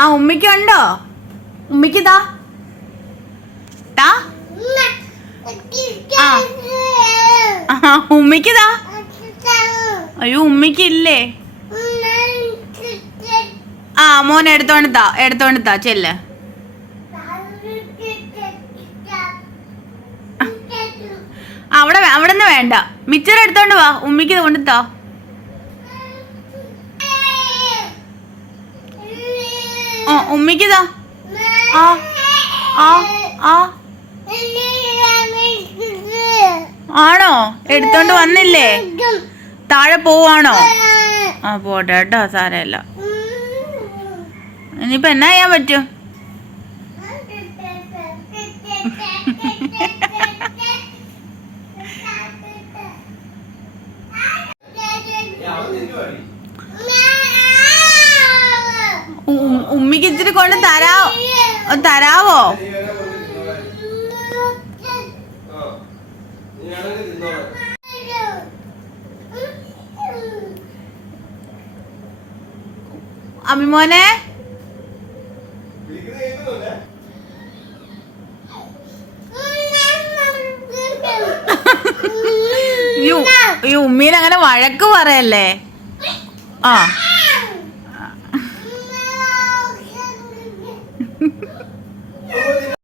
ആ ഉമ്മിക്കുണ്ടോ? ഉമ്മിക്കുതാ താ. ആ ഉമ്മിക്കുതാ. അയ്യോ ഉമ്മിക്കില്ലേ? ആ മോനെ എടുത്തോണ്ട് താ ചെല്ല്. അവിടെ നിന്ന് വേണ്ട, മിച്ചർ എടുത്തോണ്ട് വാ, ഉമ്മിക്ക് കൊണ്ടുത്താ. ഉമ്മിക്കുതാ. ആ ആ ആ ആണോ? എടുത്തോണ്ട് വന്നില്ലേ? താഴെ പോവാണോ? ആ പോട്ടെ കേട്ടോ, സാരമില്ല. ഇനിയിപ്പോ എന്നാ ചെയ്യാൻ പറ്റും? ഉമ്മിക്ക് ഇച്ചിരി കൊണ്ട് തരാവോ? അമ്മിമോനെ ഈ ഉമ്മീനങ്ങനെ വഴക്ക് പറയല്ലേ. ആ